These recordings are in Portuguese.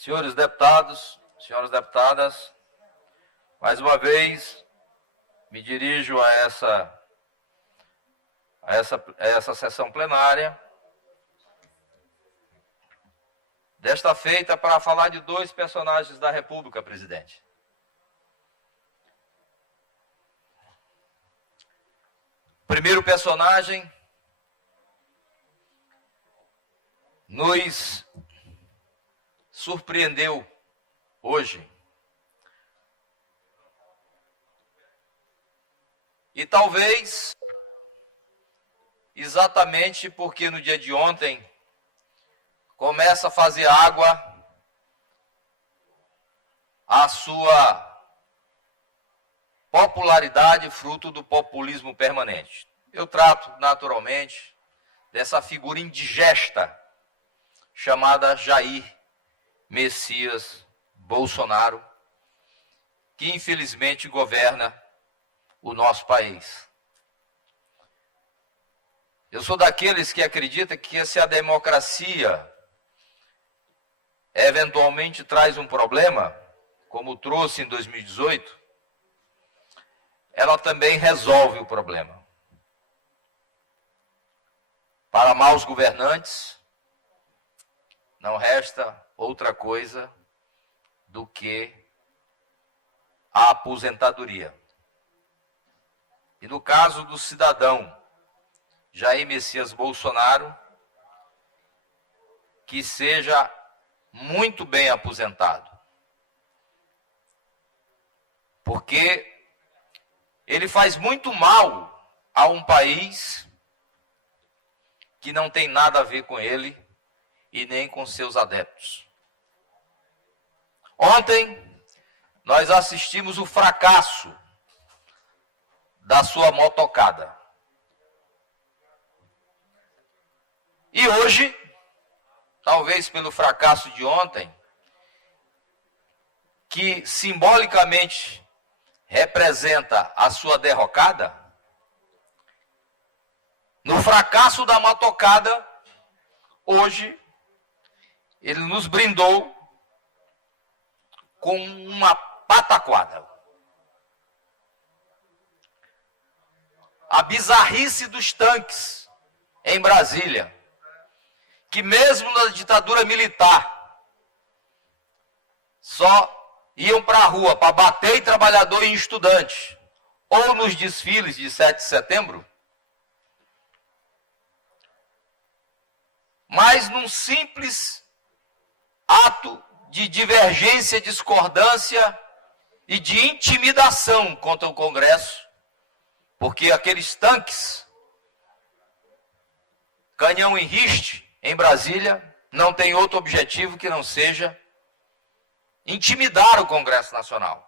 Senhores deputados, senhoras deputadas, mais uma vez me dirijo a essa sessão plenária, desta feita para falar de dois personagens da República, presidente. O primeiro personagem nos surpreendeu hoje. E talvez exatamente porque no dia de ontem começa a fazer água a sua popularidade fruto do populismo permanente. Eu trato naturalmente dessa figura indigesta chamada Jair Messias Bolsonaro, que infelizmente governa o nosso país. Eu sou daqueles que acreditam que se a democracia eventualmente traz um problema, como trouxe em 2018, ela também resolve o problema. Para maus governantes, não resta outra coisa do que a aposentadoria. E no caso do cidadão Jair Messias Bolsonaro, que seja muito bem aposentado. Porque ele faz muito mal a um país que não tem nada a ver com ele e nem com seus adeptos. Ontem, nós assistimos o fracasso da sua motocada. E hoje, talvez pelo fracasso de ontem, que simbolicamente representa a sua derrocada, no fracasso da motocada, hoje, ele nos brindou com uma pataquada. A bizarrice dos tanques em Brasília, que mesmo na ditadura militar, só iam para a rua para bater em trabalhador e em estudante, ou nos desfiles de 7 de setembro, mas num simples ato de divergência, discordância e de intimidação contra o Congresso, porque aqueles tanques, canhão em riste, em Brasília, não tem outro objetivo que não seja intimidar o Congresso Nacional.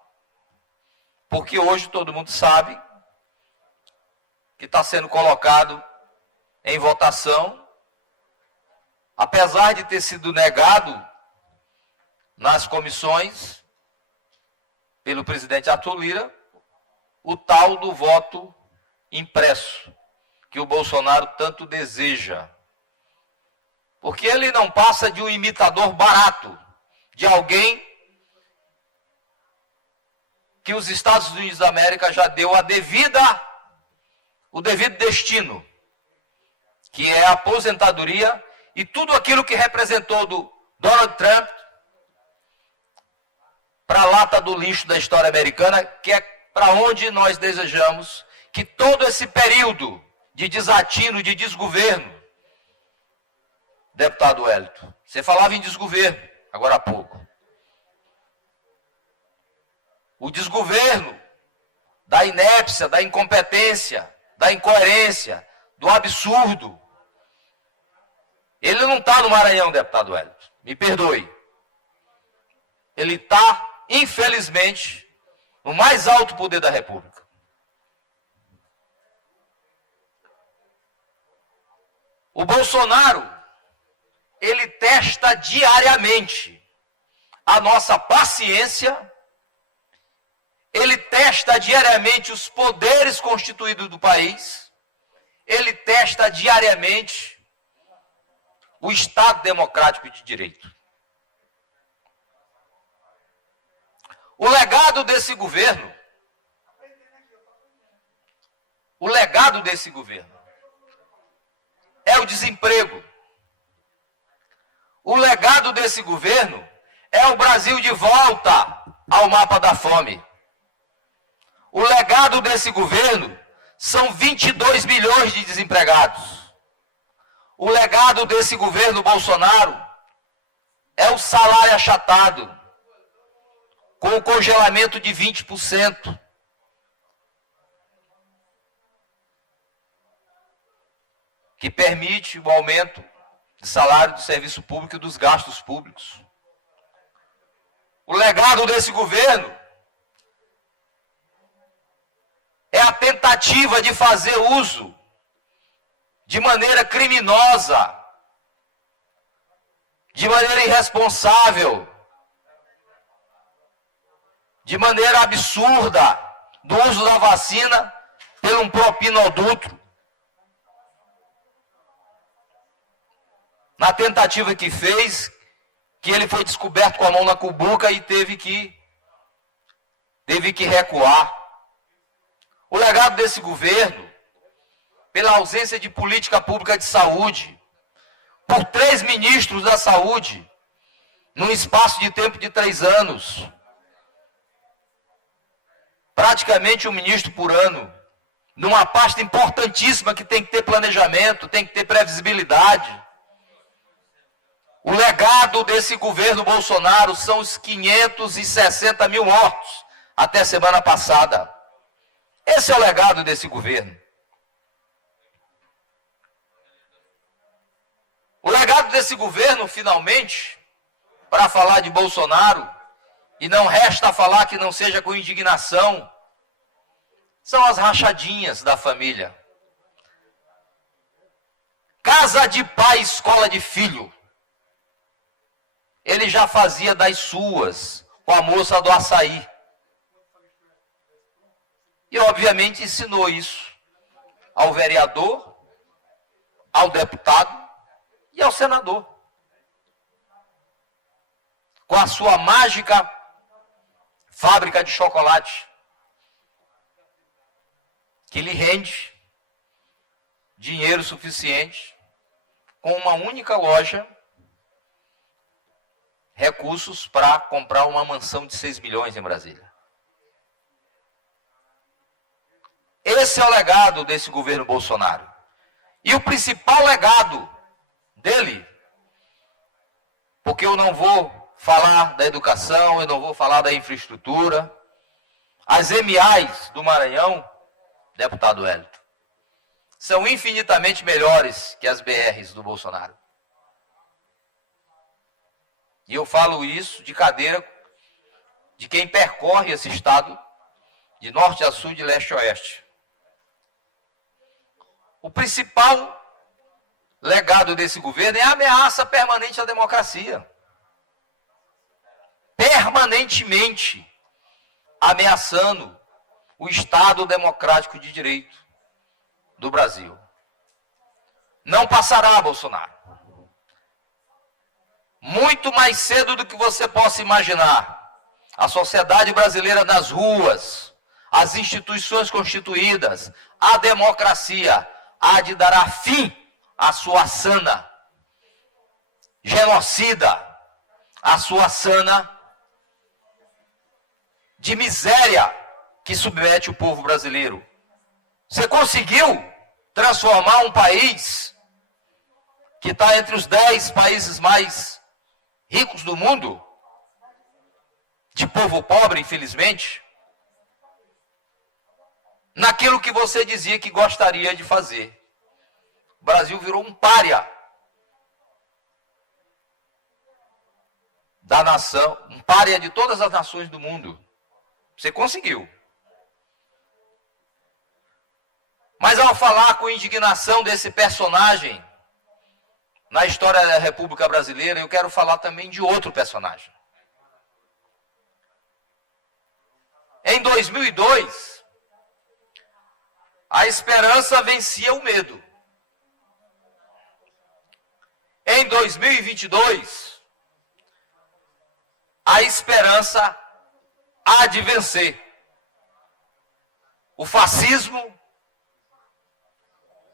Porque hoje todo mundo sabe que está sendo colocado em votação, apesar de ter sido negado nas comissões pelo presidente Arthur Lira, o tal do voto impresso, que o Bolsonaro tanto deseja. Porque ele não passa de um imitador barato, de alguém que os Estados Unidos da América já deu o devido destino, que é a aposentadoria e tudo aquilo que representou do Donald Trump para a lata do lixo da história americana, que é para onde nós desejamos que todo esse período de desatino, de desgoverno, deputado Wellington, você falava em desgoverno agora há pouco. O desgoverno da inépcia, da incompetência, da incoerência, do absurdo. Ele não está no Maranhão, deputado Wellington, me perdoe. Ele está, infelizmente, no mais alto poder da República. O Bolsonaro, ele testa diariamente a nossa paciência, ele testa diariamente os poderes constituídos do país, ele testa diariamente o Estado democrático de direito. O legado desse governo, é o desemprego. O legado desse governo é o Brasil de volta ao mapa da fome. O legado desse governo são 22 milhões de desempregados. O legado desse governo Bolsonaro é o salário achatado, com o congelamento de 20%. Que permite o aumento de salário do serviço público e dos gastos públicos. O legado desse governo é a tentativa de fazer uso de maneira criminosa, de maneira irresponsável, de maneira absurda, do uso da vacina por um propinoduto, na tentativa que fez, que ele foi descoberto com a mão na cubuca e teve que recuar. O legado desse governo, pela ausência de política pública de saúde, por 3 ministros da saúde, num espaço de tempo de 3 anos, praticamente um ministro por ano, numa pasta importantíssima que tem que ter planejamento, tem que ter previsibilidade. O legado desse governo Bolsonaro são os 560 mil mortos até semana passada. Esse é o legado desse governo. O legado desse governo, finalmente, para falar de Bolsonaro, e não resta falar que não seja com indignação, são as rachadinhas da família. Casa de pai, escola de filho. Ele já fazia das suas com a moça do açaí. E, obviamente, ensinou isso ao vereador, ao deputado e ao senador. Com a sua mágica fábrica de chocolate, que lhe rende dinheiro suficiente, com uma única loja, recursos para comprar uma mansão de 6 milhões em Brasília. Esse é o legado desse governo Bolsonaro. E o principal legado dele, porque eu não vou falar da educação, eu não vou falar da infraestrutura, as MAs do Maranhão, deputado Wellington, são infinitamente melhores que as BRs do Bolsonaro. E eu falo isso de cadeira de quem percorre esse estado de norte a sul, de leste a oeste. O principal legado desse governo é a ameaça permanente à democracia. Permanentemente ameaçando o Estado democrático de direito do Brasil. Não passará, Bolsonaro. Muito mais cedo do que você possa imaginar, a sociedade brasileira nas ruas, as instituições constituídas, a democracia, há de dar fim à sua sana genocida, à sua sana de miséria que submete o povo brasileiro. Você conseguiu transformar um país que está entre os 10 países mais ricos do mundo, de povo pobre, infelizmente, naquilo que você dizia que gostaria de fazer. O Brasil virou um pária da nação, um pária de todas as nações do mundo. Você conseguiu. Mas ao falar com indignação desse personagem na história da República Brasileira, eu quero falar também de outro personagem. Em 2002, a esperança vencia o medo. Em 2022, a esperança há de vencer o fascismo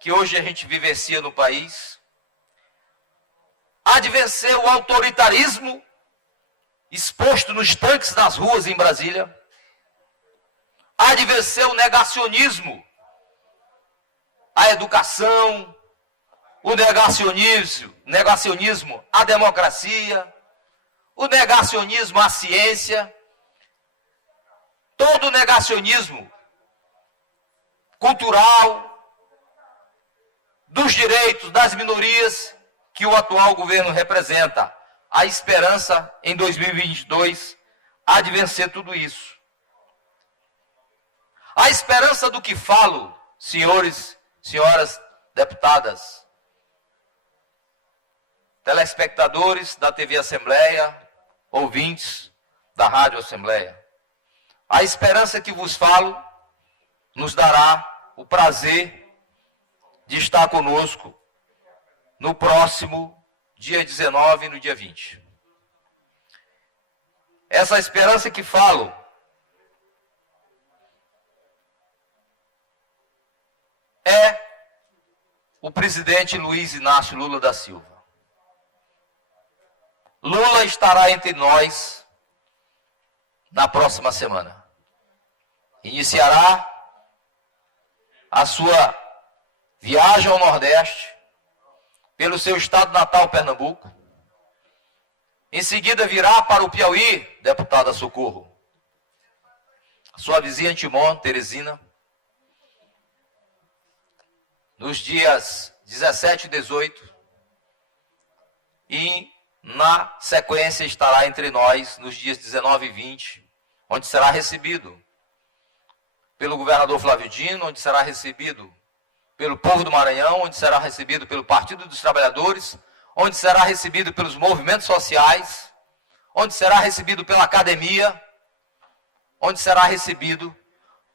que hoje a gente vivencia no país, há de vencer o autoritarismo exposto nos tanques nas ruas em Brasília, há de vencer o negacionismo à educação, o negacionismo à democracia, o negacionismo à ciência, todo o negacionismo cultural, dos direitos das minorias que o atual governo representa. A esperança em 2022 há de vencer tudo isso. A esperança do que falo, senhoras deputadas, telespectadores da TV Assembleia, ouvintes da Rádio Assembleia. A esperança que vos falo nos dará o prazer de estar conosco no próximo dia 19 e no dia 20. Essa esperança que falo é o presidente Luiz Inácio Lula da Silva. Lula estará entre nós na próxima semana. Iniciará a sua viagem ao Nordeste, pelo seu estado natal, Pernambuco. Em seguida virá para o Piauí, deputada Socorro, sua vizinha Timon, Teresina, nos dias 17 e 18, e na sequência estará entre nós nos dias 19 e 20, onde será recebido pelo governador Flávio Dino, onde será recebido pelo povo do Maranhão, onde será recebido pelo Partido dos Trabalhadores, onde será recebido pelos movimentos sociais, onde será recebido pela academia, onde será recebido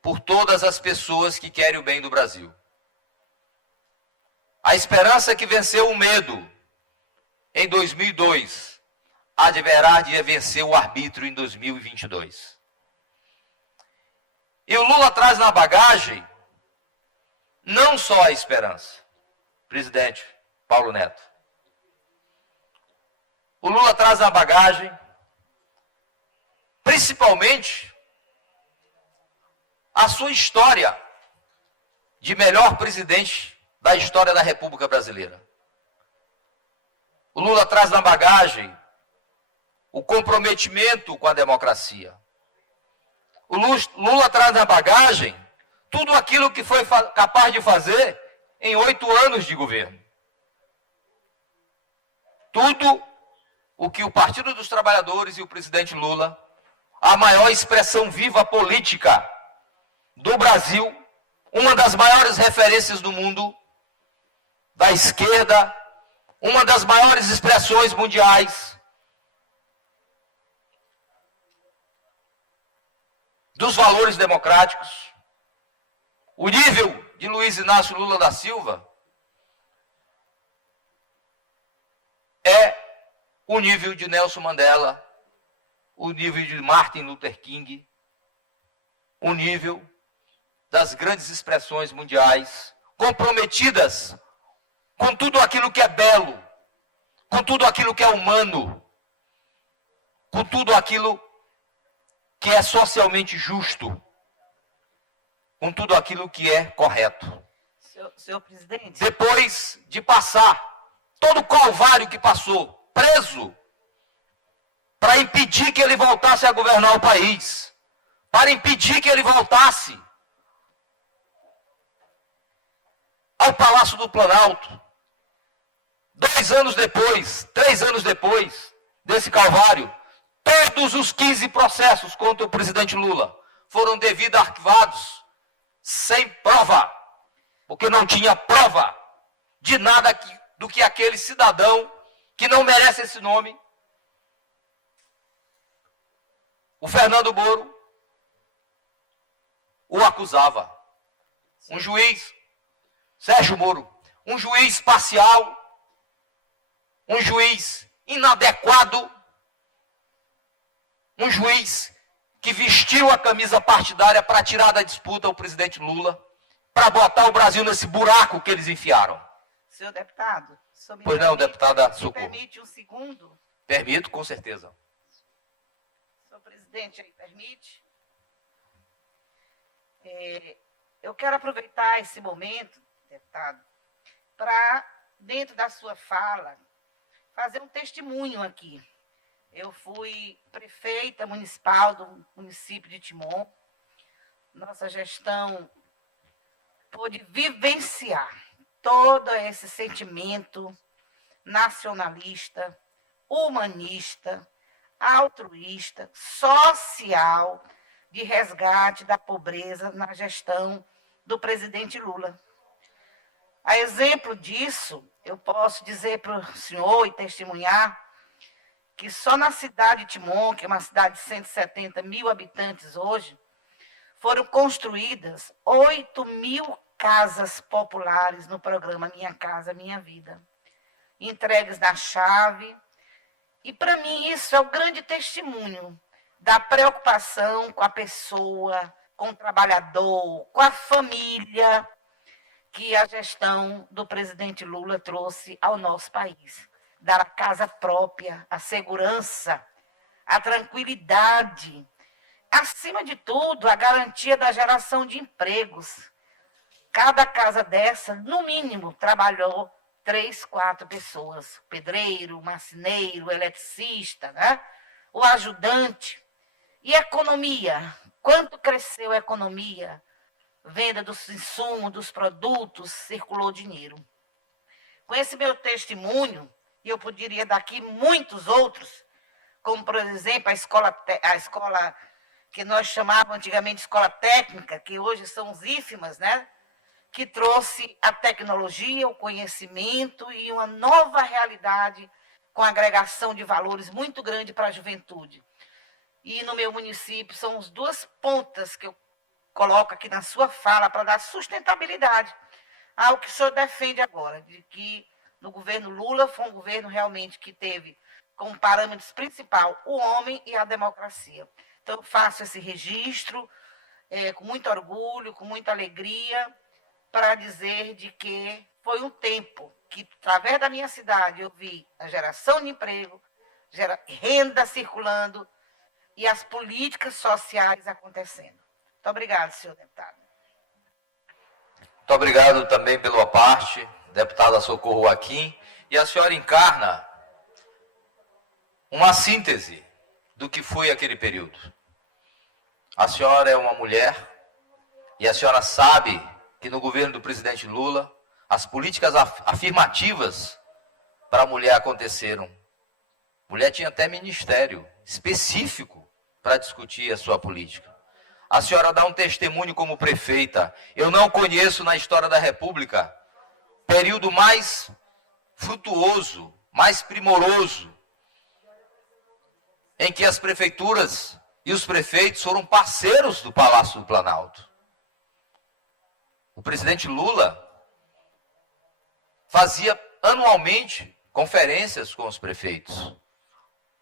por todas as pessoas que querem o bem do Brasil. A esperança que venceu o medo em 2002, haverá de vencer o arbítrio em 2022. E o Lula traz na bagagem não só a esperança, presidente Paulo Neto. O Lula traz na bagagem, principalmente, a sua história de melhor presidente da história da República Brasileira. O Lula traz na bagagem o comprometimento com a democracia. O Lula traz na bagagem tudo aquilo que foi capaz de fazer em 8 anos de governo. Tudo o que o Partido dos Trabalhadores e o presidente Lula, a maior expressão viva política do Brasil, uma das maiores referências do mundo, da esquerda, uma das maiores expressões mundiais, dos valores democráticos. O nível de Luiz Inácio Lula da Silva é o nível de Nelson Mandela, o nível de Martin Luther King, o nível das grandes expressões mundiais, comprometidas com tudo aquilo que é belo, com tudo aquilo que é humano, com tudo aquilo que é socialmente justo, com tudo aquilo que é correto. Senhor presidente. Depois de passar todo o calvário que passou, preso, para impedir que ele voltasse a governar o país, para impedir que ele voltasse ao Palácio do Planalto, 2 anos depois, 3 anos depois desse calvário, todos os 15 processos contra o presidente Lula foram devido arquivados, sem prova, porque não tinha prova de nada do que aquele cidadão que não merece esse nome, o Fernando Moro, o acusava. Um juiz, Sérgio Moro, um juiz parcial, um juiz inadequado, um juiz que vestiu a camisa partidária para tirar da disputa o presidente Lula, para botar o Brasil nesse buraco que eles enfiaram. Senhor deputado, senhor me Pois não, permite- deputada me Socorro. permite um segundo? Permito, com certeza. Senhor presidente, aí permite? Eu quero aproveitar esse momento, deputado, para, dentro da sua fala, fazer um testemunho aqui. Eu fui prefeita municipal do município de Timon. Nossa gestão pôde vivenciar todo esse sentimento nacionalista, humanista, altruísta, social, de resgate da pobreza na gestão do presidente Lula. A exemplo disso, eu posso dizer para o senhor e testemunhar que só na cidade de Timon, que é uma cidade de 170 mil habitantes hoje, foram construídas 8.000 casas populares no programa Minha Casa Minha Vida, entregues na chave. E, para mim, isso é o grande testemunho da preocupação com a pessoa, com o trabalhador, com a família, que a gestão do presidente Lula trouxe ao nosso país. Dar a casa própria, a segurança, a tranquilidade, acima de tudo, a garantia da geração de empregos. Cada casa dessa, no mínimo, trabalhou 3, 4 pessoas. Pedreiro, marceneiro, eletricista, né? O ajudante. E a economia? Quanto cresceu a economia? Venda dos insumos, dos produtos, circulou dinheiro. Com esse meu testemunho, e eu poderia dar aqui muitos outros, como, por exemplo, a escola que nós chamávamos antigamente de escola técnica, que hoje são os IFMAs, né? Que trouxe a tecnologia, o conhecimento e uma nova realidade com agregação de valores muito grande para a juventude. E no meu município são as duas pontas que eu coloco aqui na sua fala para dar sustentabilidade ao que o senhor defende agora, de que no governo Lula foi um governo realmente que teve como parâmetros principal o homem e a democracia. Então, eu faço esse registro com muito orgulho, com muita alegria, para dizer de que foi um tempo que, através da minha cidade, eu vi a geração de emprego, renda circulando e as políticas sociais acontecendo. Muito obrigada, senhor deputado. Muito obrigado também pela parte, deputada Socorro Joaquim. E a senhora encarna uma síntese do que foi aquele período. A senhora é uma mulher e a senhora sabe que no governo do presidente Lula, as políticas afirmativas para a mulher aconteceram. A mulher tinha até ministério específico para discutir a sua política. A senhora dá um testemunho como prefeita. Eu não conheço na história da República período mais frutuoso, mais primoroso, em que as prefeituras e os prefeitos foram parceiros do Palácio do Planalto. O presidente Lula fazia anualmente conferências com os prefeitos,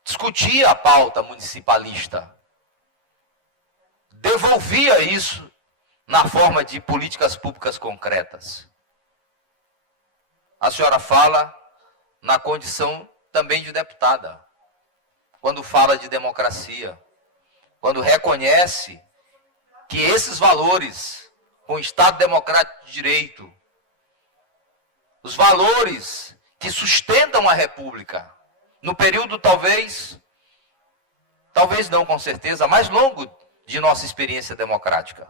discutia a pauta municipalista, devolvia isso na forma de políticas públicas concretas. A senhora fala na condição também de deputada, quando fala de democracia, quando reconhece que esses valores, com o Estado Democrático de Direito, os valores que sustentam a República, no período talvez não com certeza, mais longo de nossa experiência democrática.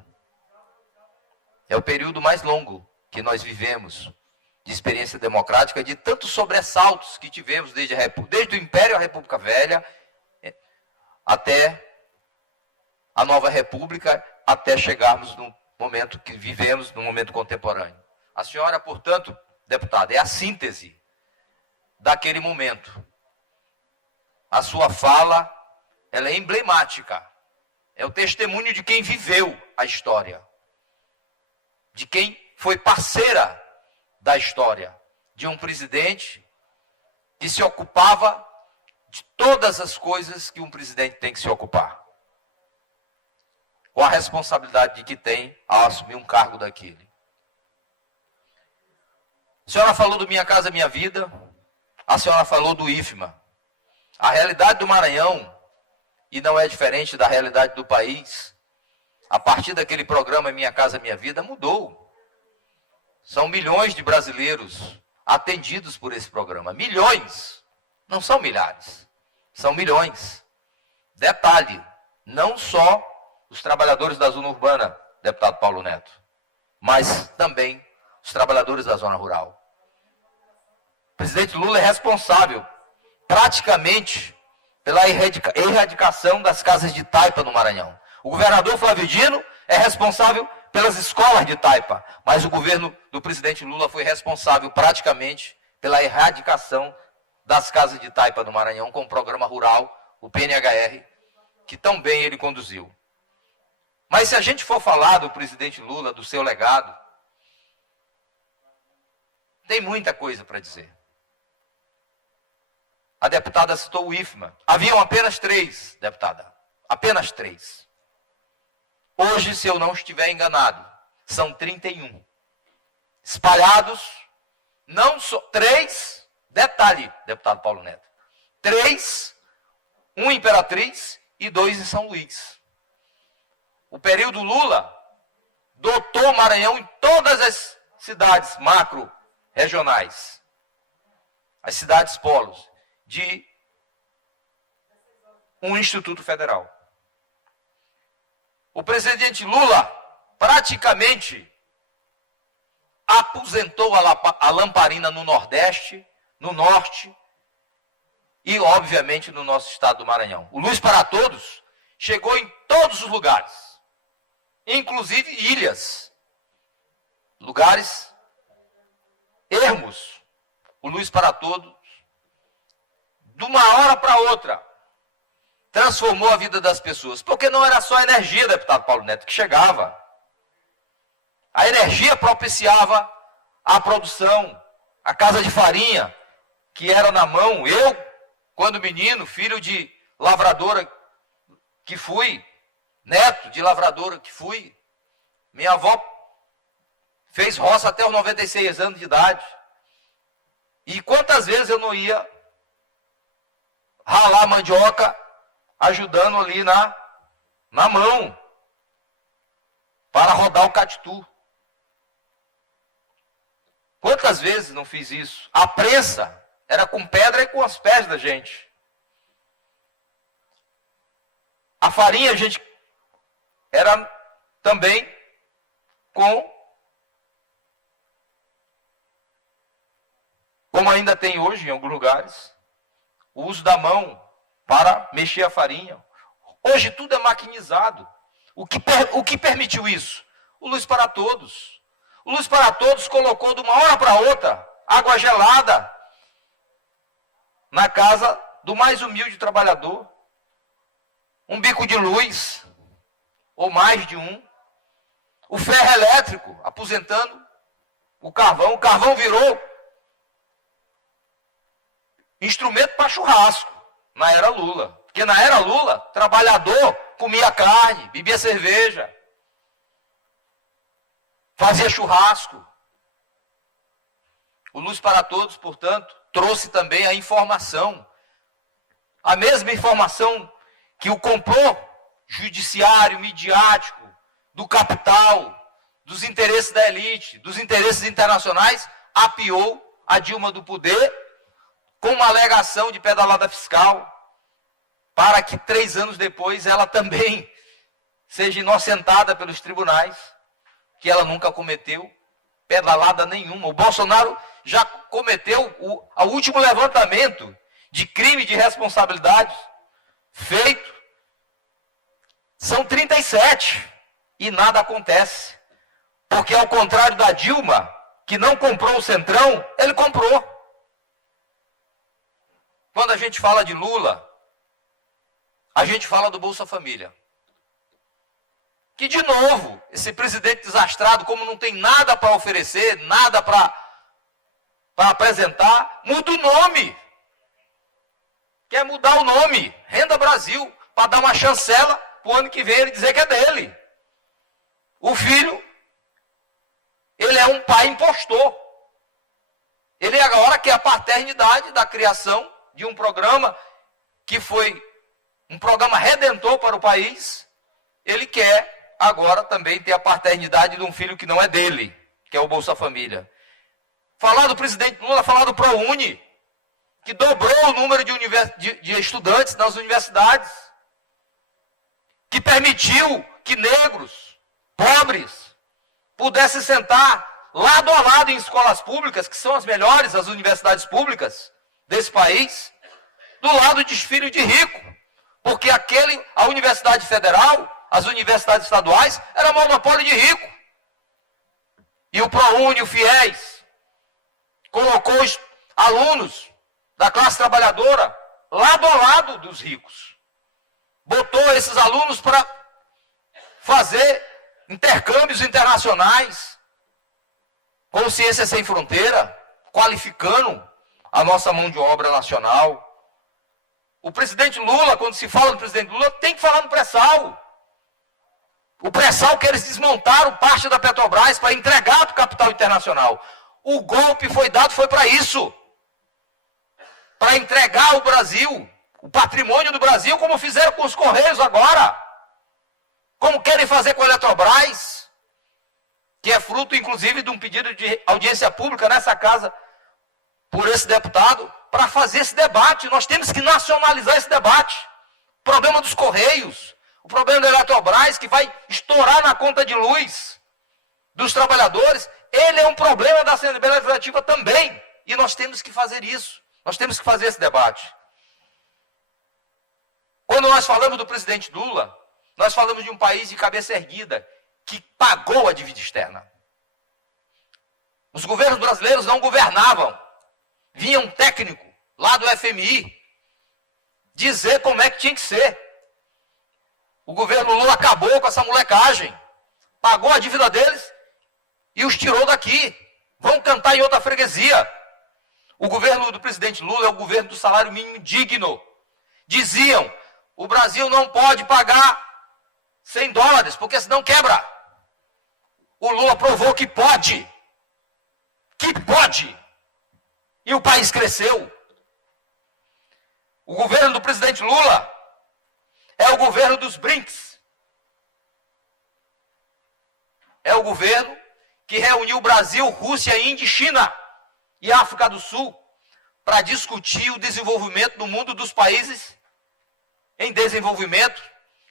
É o período mais longo que nós vivemos de experiência democrática, de tantos sobressaltos que tivemos desde o Império à República Velha, até a nova República, até chegarmos no momento que vivemos, no momento contemporâneo. A senhora, portanto, deputada, é a síntese daquele momento. A sua fala, ela é emblemática. É o testemunho de quem viveu a história, de quem foi parceira da história, de um presidente que se ocupava de todas as coisas que um presidente tem que se ocupar. com a responsabilidade que tem ao assumir um cargo daquele. A senhora falou do Minha Casa Minha Vida, a senhora falou do IFMA. A realidade do Maranhão, e não é diferente da realidade do país, a partir daquele programa Minha Casa Minha Vida, mudou. São milhões de brasileiros atendidos por esse programa. Milhões, não são milhares, são milhões. Detalhe, não só os trabalhadores da zona urbana, deputado Paulo Neto, mas também os trabalhadores da zona rural. O presidente Lula é responsável, praticamente, pela erradicação das casas de taipa no Maranhão. O governador Flávio Dino é responsável pelas escolas de taipa, mas o governo do presidente Lula foi responsável, praticamente, pela erradicação das casas de taipa no Maranhão, com o programa rural, o PNHR, que tão bem ele conduziu. Mas se a gente for falar do presidente Lula, do seu legado, tem muita coisa para dizer. A deputada citou o IFMA. Haviam apenas 3, deputada. Apenas 3. Hoje, se eu não estiver enganado, são 31. Espalhados, não só 3, detalhe, deputado Paulo Neto. 3, 1 em Imperatriz e 2 em São Luís. O período Lula dotou o Maranhão em todas as cidades macro-regionais, as cidades polos, de um Instituto Federal. O presidente Lula praticamente aposentou a lamparina no Nordeste, no Norte e, obviamente, no nosso estado do Maranhão. O Luz para Todos chegou em todos os lugares, inclusive ilhas, lugares ermos. O Luz para Todos, de uma hora para outra, transformou a vida das pessoas. Porque não era só a energia, deputado Paulo Neto, que chegava. A energia propiciava a produção, a casa de farinha, que era na mão. Eu, quando menino, filho de lavradora que fui, neto de lavradora que fui, minha avó fez roça até os 96 anos de idade. E quantas vezes eu não ia ralar mandioca, ajudando ali na mão, para rodar o catitu. Quantas vezes não fiz isso? A prensa era com pedra e com os pés da gente. A farinha a gente era também como ainda tem hoje em alguns lugares, o uso da mão para mexer a farinha. Hoje tudo é maquinizado. O que permitiu isso? O Luz para Todos. O Luz para Todos colocou de uma hora para outra água gelada na casa do mais humilde trabalhador. Um bico de luz, ou mais de um. O ferro elétrico, aposentando o carvão. O carvão virou instrumento para churrasco, na era Lula. Porque na era Lula, trabalhador comia carne, bebia cerveja, fazia churrasco. O Luz para Todos, portanto, trouxe também a informação. A mesma informação que o complô judiciário, midiático, do capital, dos interesses da elite, dos interesses internacionais, apiou a Dilma do poder com uma alegação de pedalada fiscal, para que 3 anos depois ela também seja inocentada pelos tribunais, que ela nunca cometeu pedalada nenhuma. O Bolsonaro já cometeu o último levantamento de crime de responsabilidade feito. São 37 e nada acontece. Porque ao contrário da Dilma, que não comprou o Centrão, ele comprou. Quando a gente fala de Lula, a gente fala do Bolsa Família. Que, de novo, esse presidente desastrado, como não tem nada para oferecer, nada para apresentar, muda o nome. Quer mudar o nome, Renda Brasil, para dar uma chancela para o ano que vem ele dizer que é dele. o filho, ele é um pai impostor. Ele agora quer a paternidade da criação de um programa que foi um programa redentor para o país. Ele quer agora também ter a paternidade de um filho que não é dele, que é o Bolsa Família. Falar do presidente Lula, falar do ProUni, que dobrou o número de estudantes nas universidades, que permitiu que negros, pobres, pudessem sentar lado a lado em escolas públicas, que são as melhores, as universidades públicas desse país, do lado de filho de rico, porque a Universidade Federal, as universidades estaduais, era monopólio de rico. E o ProUni, o FIES, colocou os alunos da classe trabalhadora lado a lado dos ricos. Botou esses alunos para fazer intercâmbios internacionais, com Ciência Sem Fronteira, qualificando a nossa mão de obra nacional. O presidente Lula, quando se fala do presidente Lula, tem que falar no pré-sal. O pré-sal que eles desmontaram parte da Petrobras para entregar para o capital internacional. O golpe foi dado, foi para isso. Para entregar o Brasil, o patrimônio do Brasil, como fizeram com os Correios agora. Como querem fazer com a Eletrobras, que é fruto, inclusive, de um pedido de audiência pública nessa casa, por esse deputado, para fazer esse debate. Nós temos que nacionalizar esse debate. O problema dos Correios, o problema da Eletrobras, que vai estourar na conta de luz dos trabalhadores, ele é um problema da Assembleia Legislativa também. E nós temos que fazer isso. Nós temos que fazer esse debate. Quando nós falamos do presidente Lula, nós falamos de um país de cabeça erguida, que pagou a dívida externa. Os governos brasileiros não governavam. Vinha um técnico lá do FMI dizer como é que tinha que ser. O governo Lula acabou com essa molecagem. Pagou a dívida deles e os tirou daqui. Vão cantar em outra freguesia. O governo do presidente Lula é o governo do salário mínimo digno. Diziam, o Brasil não pode pagar $100, porque senão quebra. O Lula provou que pode. Que pode. E o país cresceu. O governo do presidente Lula é o governo dos BRICS. É o governo que reuniu Brasil, Rússia, Índia e China e África do Sul para discutir o desenvolvimento no mundo dos países em desenvolvimento,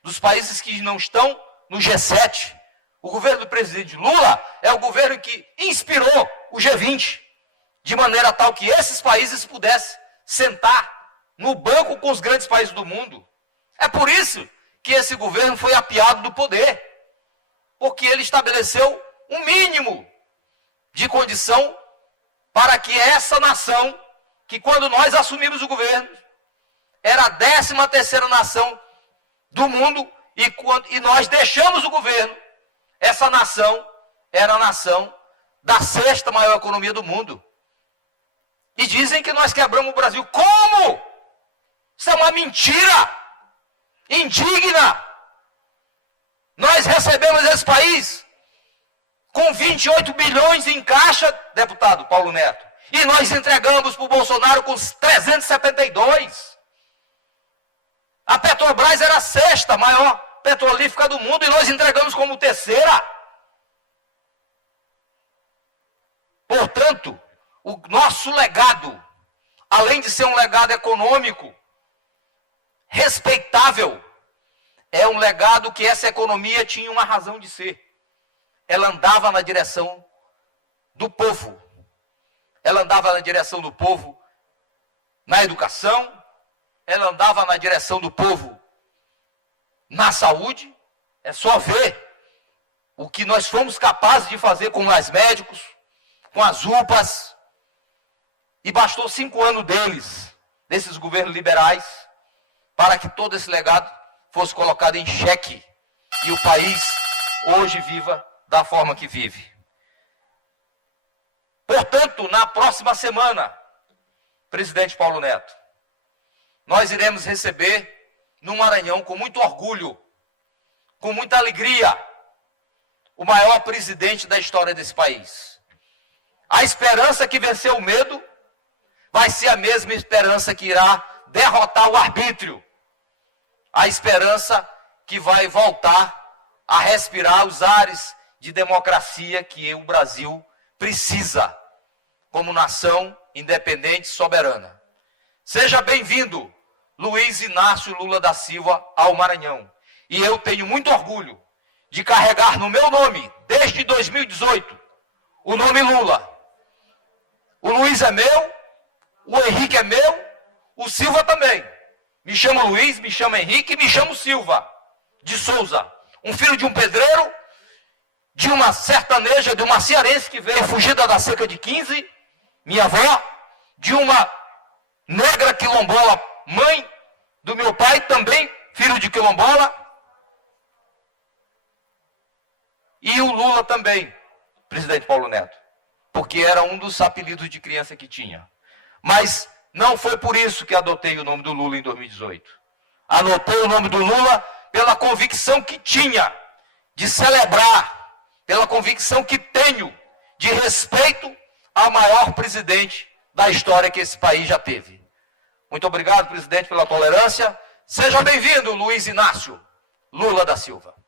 dos países que não estão no G7. O governo do presidente Lula é o governo que inspirou o G20, de maneira tal que esses países pudessem sentar no banco com os grandes países do mundo. É por isso que esse governo foi apiado do poder, porque ele estabeleceu um mínimo de condição para que essa nação, que quando nós assumimos o governo, era a 13ª nação do mundo, e nós deixamos o governo, essa nação era a nação da 6ª maior economia do mundo. E dizem que nós quebramos o Brasil. Como? Isso é uma mentira indigna. Nós recebemos esse país com 28 bilhões em caixa, deputado Paulo Neto. E nós entregamos para o Bolsonaro com 372. A Petrobras era a 6ª maior petrolífera do mundo e nós entregamos como 3ª. Portanto, o nosso legado, além de ser um legado econômico respeitável, é um legado que essa economia tinha uma razão de ser. Ela andava na direção do povo. Ela andava na direção do povo na educação, ela andava na direção do povo na saúde. É só ver o que nós fomos capazes de fazer com os médicos, com as UPAs, e bastou 5 anos desses governos liberais, para que todo esse legado fosse colocado em xeque e o país hoje viva da forma que vive. Portanto, na próxima semana, presidente Paulo Neto, nós iremos receber no Maranhão com muito orgulho, com muita alegria, o maior presidente da história desse país. A esperança que venceu o medo vai ser a mesma esperança que irá derrotar o arbítrio. A esperança que vai voltar a respirar os ares de democracia que o Brasil precisa, como nação independente e soberana. Seja bem-vindo, Luiz Inácio Lula da Silva, ao Maranhão. E eu tenho muito orgulho de carregar no meu nome, desde 2018, o nome Lula. O Luiz é meu, o Henrique é meu, o Silva também. Me chamo Luiz, me chamo Henrique, me chamo Silva de Souza. Um filho de um pedreiro, de uma sertaneja, de uma cearense que veio fugida da cerca de 15, minha avó, de uma negra quilombola, mãe do meu pai, também filho de quilombola, e o Lula também, presidente Paulo Neto, porque era um dos apelidos de criança que tinha. Mas não foi por isso que adotei o nome do Lula em 2018. Anotei o nome do Lula pela convicção que tinha de celebrar, pela convicção que tenho de respeito ao maior presidente da história que esse país já teve. Muito obrigado, presidente, pela tolerância. Seja bem-vindo, Luiz Inácio Lula da Silva.